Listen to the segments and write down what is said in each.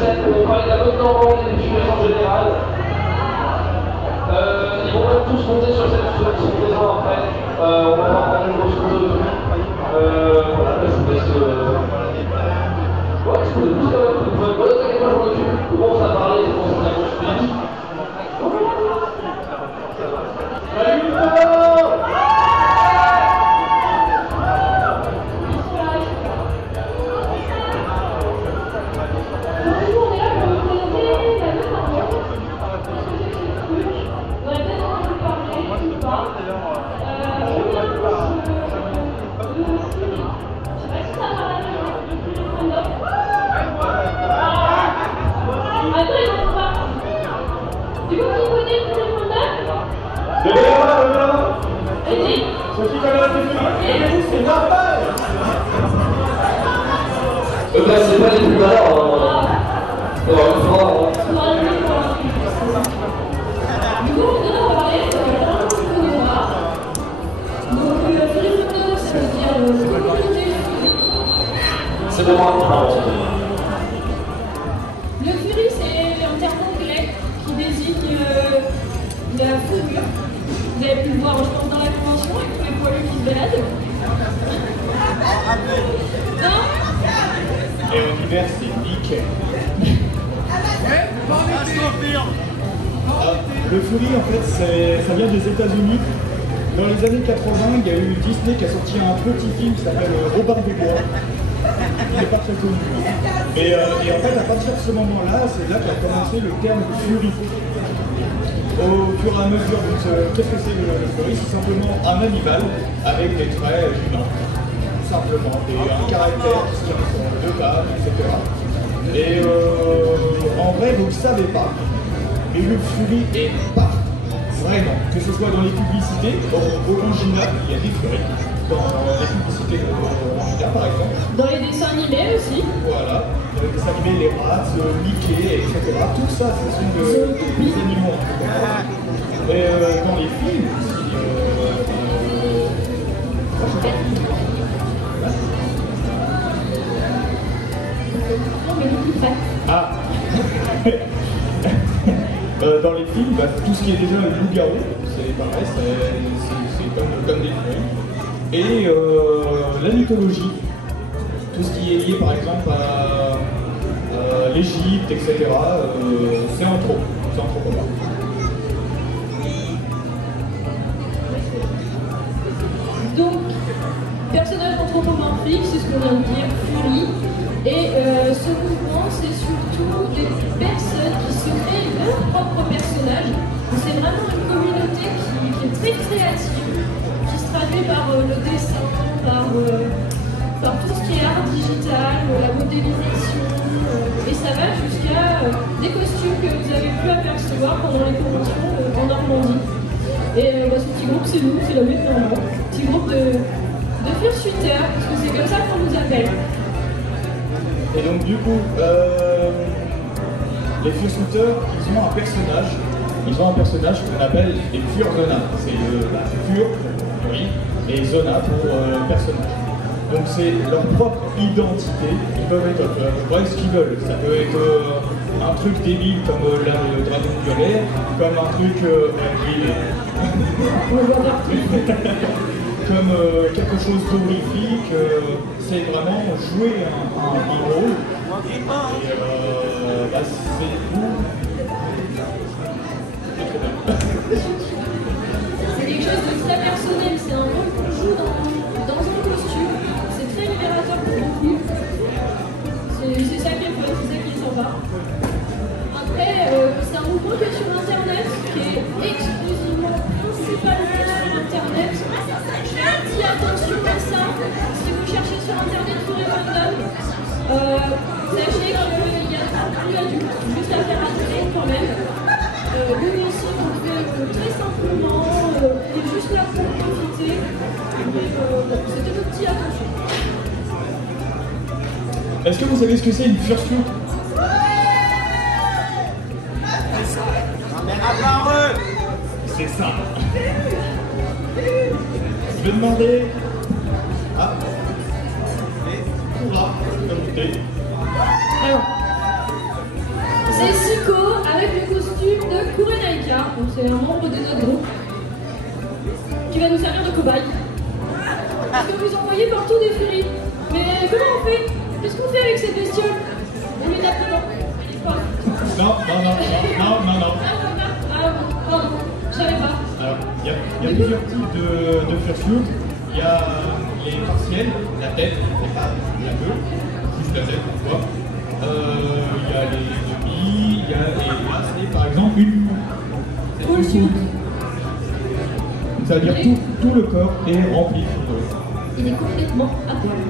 scène pour parler de la bonne Normande et des fumées en général. Ils vont même tous monter sur cette ceux qui sont présents après. On va avoir quand même une grosse photo de lui. Voilà, je vous laisse. Ouais, je vous laisse quand même. Vous pouvez pas noter à quel point je m'en occupe. Comment ça parlait, comment on a construit. Salut c'est pas les plus malins, on va c'est de moi. Le furie, c'est un terme anglais qui désigne la fourrure. Vous avez pu le voir, je pense, dans la convention avec tous les poilus qui se baladent. Non? Et en hiver, c'est nickel. Le furie, en fait, ça vient des États-Unis. Dans les années 80, il y a eu Disney qui a sorti un petit film qui s'appelle Robin des Bois. Il n'est pas très connu. Et en fait, à partir de ce moment-là, c'est là qu'a commencé le terme furie. Au fur et à mesure, qu'est-ce que c'est le furie? C'est simplement un animal avec des traits humains. Tout simplement, un caractère qui se tient sur deux pattes, etc. Et en vrai, vous ne le savez pas, mais le furie est partout. Vraiment, que ce soit dans les publicités, au Orangina, il y a des furies. Dans les publicités Orangina, par exemple. Dans les dessins animés aussi. Voilà, dans les dessins animés, les rats, Mickey, etc. Tout ça, ce sont des animaux. Et dans les films aussi. Non, mais n'oublie pas. Ah dans les films, tout ce qui est déjà le loup-garou, c'est pareil, c'est comme des furies. Et la mythologie, tout ce qui est lié par exemple à l'Égypte, etc., c'est anthropomorphe. Donc, personnage anthropomorphique, c'est ce qu'on vient de dire, furie. Et ce mouvement, c'est surtout des personnes qui se créent leur propre personnage. C'est vraiment une communauté qui est très créative, qui se traduit par le dessin, par tout ce qui est art digital, la modélisation, et ça va jusqu'à des costumes que vous avez pu apercevoir pendant les conventions en Normandie. Et ce petit groupe, c'est nous, c'est la Mette Normand, petit groupe de fursuiteurs, parce que c'est comme ça qu'on nous appelle. Et donc du coup, les fursuiteurs, ils ont un personnage qu'on appelle les furzona. C'est la fur, oui, et zona pour personnage. Donc c'est leur propre identité. Ils peuvent être ce qu'ils veulent. Ça peut être un truc débile comme là, le dragon violet, comme un truc comme quelque chose d'horrifique. C'est vraiment jouer un rôle. Et c'est tout. C'est quelque chose de très personnel, c'est un rôle qu'on joue dans un costume. C'est très libérateur pour beaucoup. C'est ça qui est fun, c'est ça qui est sympa. Après, c'est un mouvement qui est sur internet, qui est exclusivement, principalement sur internet. Faites attention à ça. Si vous cherchez sur internet Fury Random, sachez qu'il y a plus adultes, juste à faire attention quand même. Nous ici, on fait très simplement, on est juste là pour profiter. C'était le petit attention. Est-ce que vous savez ce que c'est une fursuit? C'est ça. Je vais demander à Koura, comme vous dites. Alors, donc c'est un membre de notre groupe, qui va nous servir de cobaye. Parce que vous envoyez partout des furies. Mais comment on fait? Qu'est-ce qu'on fait avec ces bestioles? On les tape dedans. Non. Ah, pardon, je savais pas. Alors, il y a plusieurs types de fursuits. Il y a les partiels, la tête, les pattes, la queue, juste la tête, pourquoi. Il y a les demi, il y a les par exemple une Full suit. Ça veut dire tout le corps est rempli de photos. Il est complètement à poil.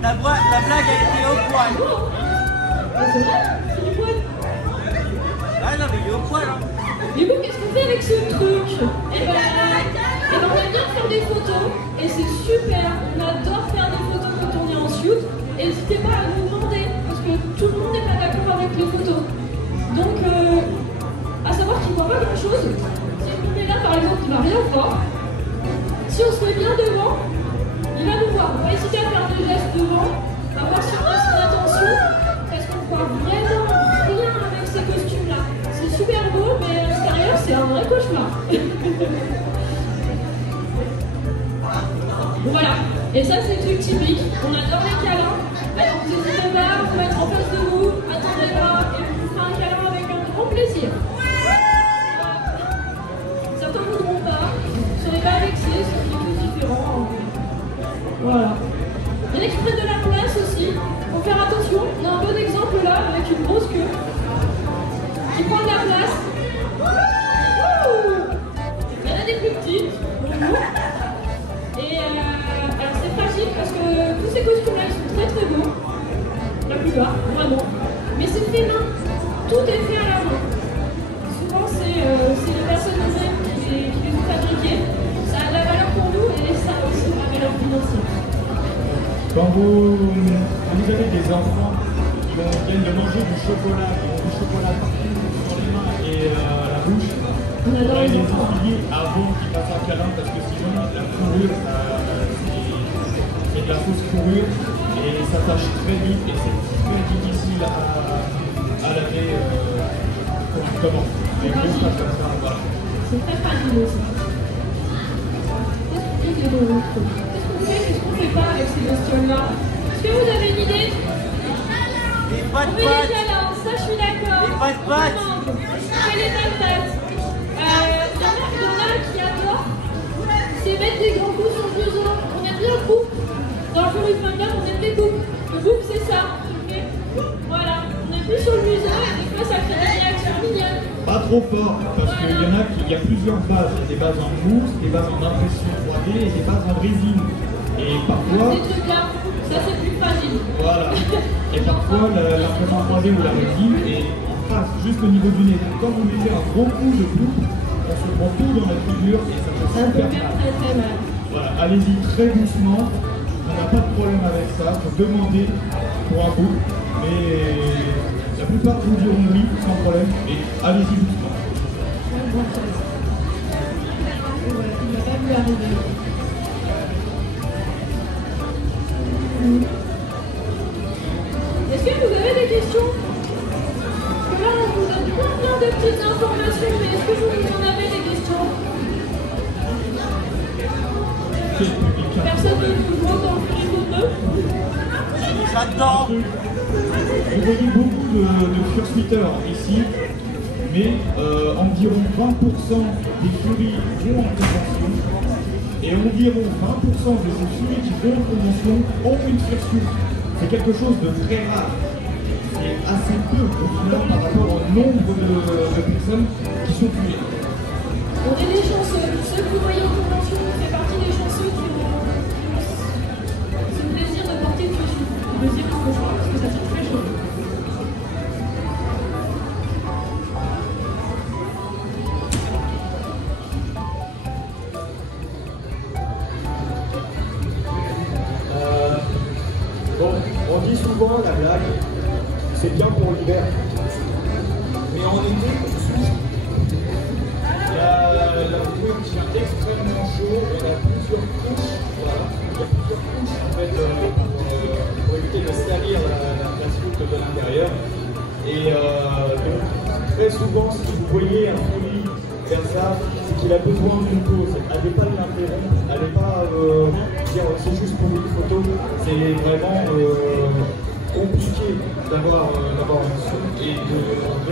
La blague a été au poil. Ah, c'est vrai? C'est du poil. Ah non, mais il est au poil. Hein. Du coup, qu'est-ce qu'on fait avec ce truc? Eh ben, on aime bien faire des photos et c'est super. On adore faire des photos quand on est en shoot. Et n'hésitez pas à nous demander parce que tout le monde n'est pas d'accord avec les photos. Donc, à savoir qu'il ne voit pas grand-chose. Si on est là, par exemple, il ne va rien voir. Si on se met bien devant, il va nous voir. On va hésiter à faire des gestes devant. On va voir si on a son attention. Parce qu'on voit vraiment rien avec ces costumes-là. C'est super beau, mais à l'extérieur, c'est un vrai cauchemar. Voilà. Et ça, c'est le truc typique. On adore les câlins. Alors, vous n'hésitez pas à vous mettre en face de vous, attendez-moi, et je vous ferai un câlin avec un grand plaisir. Certains ne voudront pas, ne serez pas vexés, c'est quelque chose de différent. Voilà. Il y a l'extrait de la place aussi. Faut faire attention. On a un bon exemple là avec une grosse queue qui prend de la place. Il y en a des plus petites. Bonjour. Et alors c'est fragile parce que tous ces costumes-là ils sont très très beaux. La plupart, vraiment. Mais c'est fait main. Tout est fait à la main. Souvent c'est les personnes eux-mêmes qui les ont fabriqués. Ça a de la valeur pour nous et ça a aussi de la valeur financière. Quand vous avez des enfants qui viennent de manger du chocolat, qui ont du chocolat partout sur les mains et la bouche, On adore les les enfants. oublier avant qu'ils fassent un câlin parce que sinon la fourrure, c'est de la fausse fourrure et ça tâche très vite et c'est très difficile à laver correctement. Et comme ça, voilà. C'est très fragile aussi. Qu'est-ce qu'on fait pas avec ces bestioles-là? Est-ce que vous avez une idée? Les On fait des pattes. câlins, ça je suis d'accord. Les pattes. On fait les pattes. Il y en a qui adorent, c'est mettre des grands coups sur le blouson. On aime bien le coupe. Dans le Furious Manga, on aime les coupes. Le coupe, c'est ça. Okay. Voilà, on appuie sur le blouson et des fois ça crée des réactions mignonnes. Pas trop fort, parce qu'il y en a qui, il y a plusieurs bases. Il y a des bases en mousse, des bases en impression 3D et des bases en résine. Et parfois, Ces trucs-là, ça c'est plus fragile. voilà. Et parfois, l'impression 3D ou la résine passe juste au niveau du nez. Donc quand vous mettez un gros coup de coupe, on se prend tout dans la figure et ça fait Ça peut super faire mal. très très mal. Voilà, allez-y très doucement. On n'a pas de problème avec ça. Il faut demander pour un coup. Mais la plupart vous diront oui, sans problème. Mais allez-y doucement. Il n'a pas vu arriver. Est-ce que vous avez des questions? Parce que là, on vous donne plein de petites informations, mais est-ce que vous en avez des questions? C'est le public. Personne ne vous voit dans le Furious 2? J'adore. Vous voyez beaucoup de fursuiteurs ici, mais environ 20% des furies vont en convention et environ 20% de ces furies qui vont en convention ont une fursuite. C'est quelque chose de très rare. C'est assez peu au final par rapport au nombre de personnes qui sont tuées. On est des chanceux. Ceux que vous voyez en convention fait partie des chanceux qui vont. C'est le plaisir de porter une fursuite. Le plaisir du cauchemar parce que ça tient très chaud. Bon, on dit souvent la blague, c'est bien pour l'hiver. Mais en été, la peau devient extrêmement chaud, il y a plusieurs couches, voilà. Il y a plusieurs couches en fait, pour éviter de salir la soute de l'intérieur. Et il a besoin d'une pause, allez pas l'interrompre, allez pas dire c'est juste pour une photo, c'est vraiment compliqué d'avoir un son et de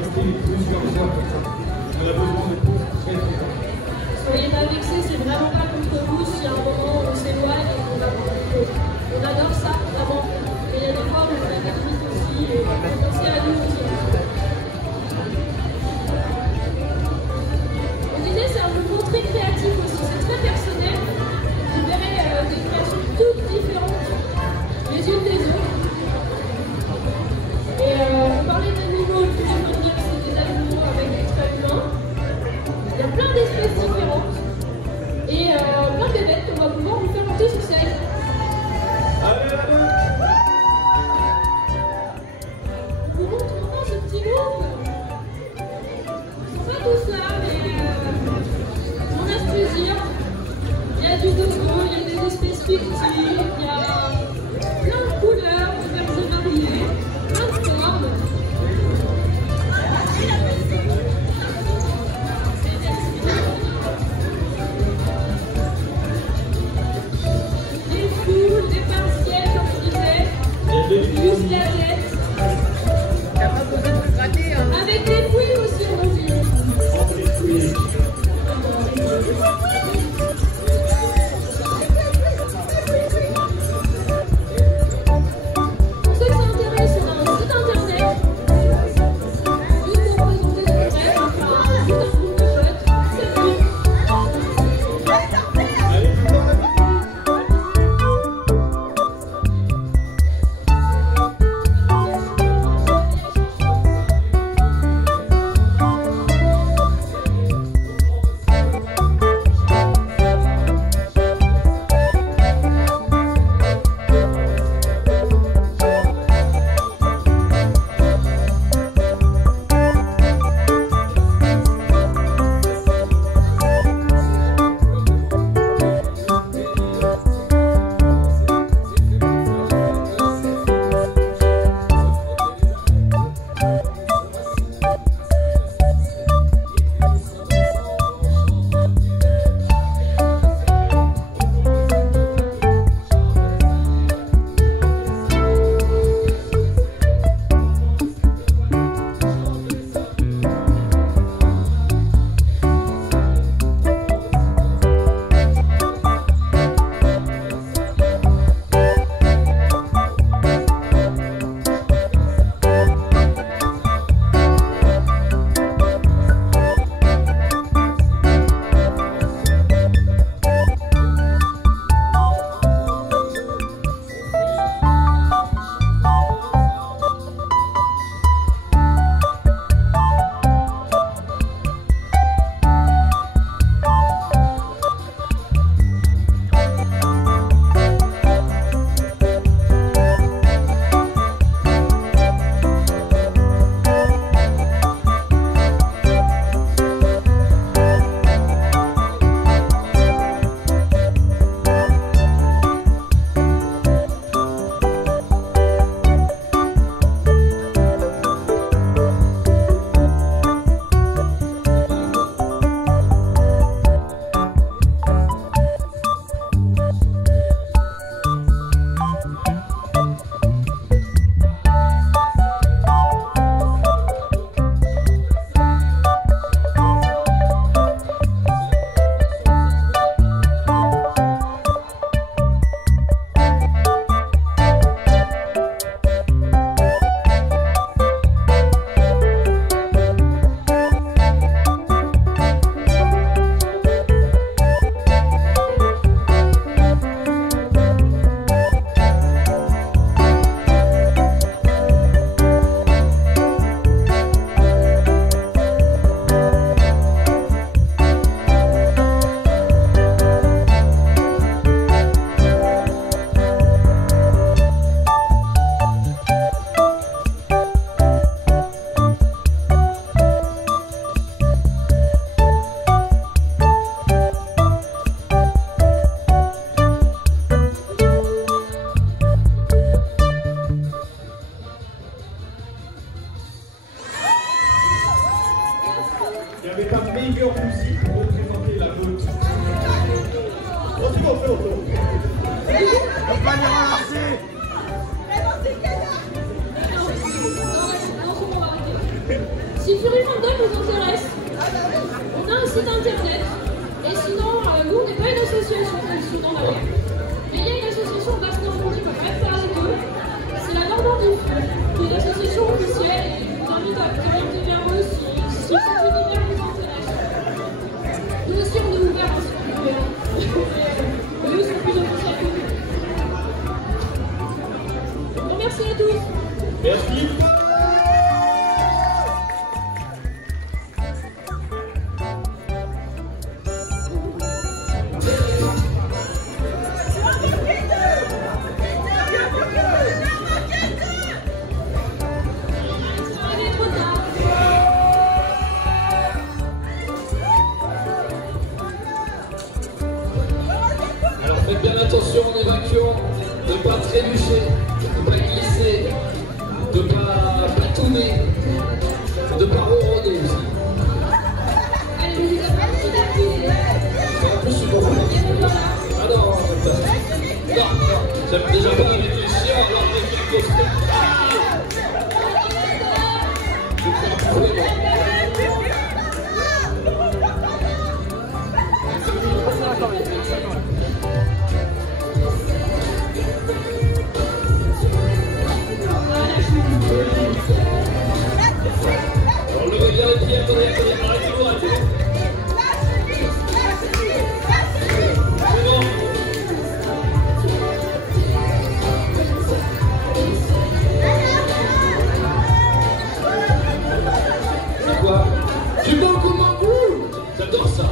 rester plusieurs heures comme ça. On a besoin de pause très très. Soyez pas vexés, c'est vraiment pas contre vous si à un moment on s'éloigne et qu'on va prendre une pause. On adore ça, vraiment. Mais il y a des fois où on a des limites aussi et pensez à nous aussi. On disait c'est un mouvement très créatif aussi, c'est très personnel. Vous verrez des créations toutes différentes les unes des autres. Et on parlait d'animaux, tout le monde dire que c'est des animaux avec des traits humains. Il y a plein d'espèces différentes et plein d'événements qu'on va pouvoir vous faire monter sur scène. Je vous montre comment ce petit groupe. Ils sont pas tous là, mais on a ce plaisir. Il y a du dodo, il y a des espèces fictives, il y a plein de couleurs, diverses et variées, plein de formes. Des foules, des partiels, comme je disais, plus la tête. T'as pas besoin de te gratter, hein. Avec des fouilles aussi, on dit. Pour ceux qui s'intéressent, on a un site internet. Juste pour présenter des rêves, enfin, juste un coup de shot. C'est tout. On va les relancer. Si Fury Fandom vous intéresse, on a un site internet. Et sinon, nous, on n'est pas une association comme dans la mer. Mais il y a une association en Basse-Normandie qu'on va faire avec eux. C'est la Normandie, qui est une association officielle. Et je vous invite à vous orienter vers eux si cet univers vous intéresse. Nous aussi, on est ouvert à cet univers. Mais eux sont plus officiels que nous. Donc, merci à tous. Merci. Alors faites bien attention en évacuant, de ne pas trébucher, de ne pas glisser, de ne pas patouner, de ne pas ronronner aussi. Allez, vous êtes pas trop d'appui. En plus, je comprends. Ah non, j'aime pas ça. Non, j'aime déjà pas avec les chiens, alors avec les costumes. Je crois plus vraiment. On levez bien les pieds, attendez, arrêtez-vous, arrêtez-vous. C'est bon. C'est quoi? Tu manques au bambou? J'adore ça.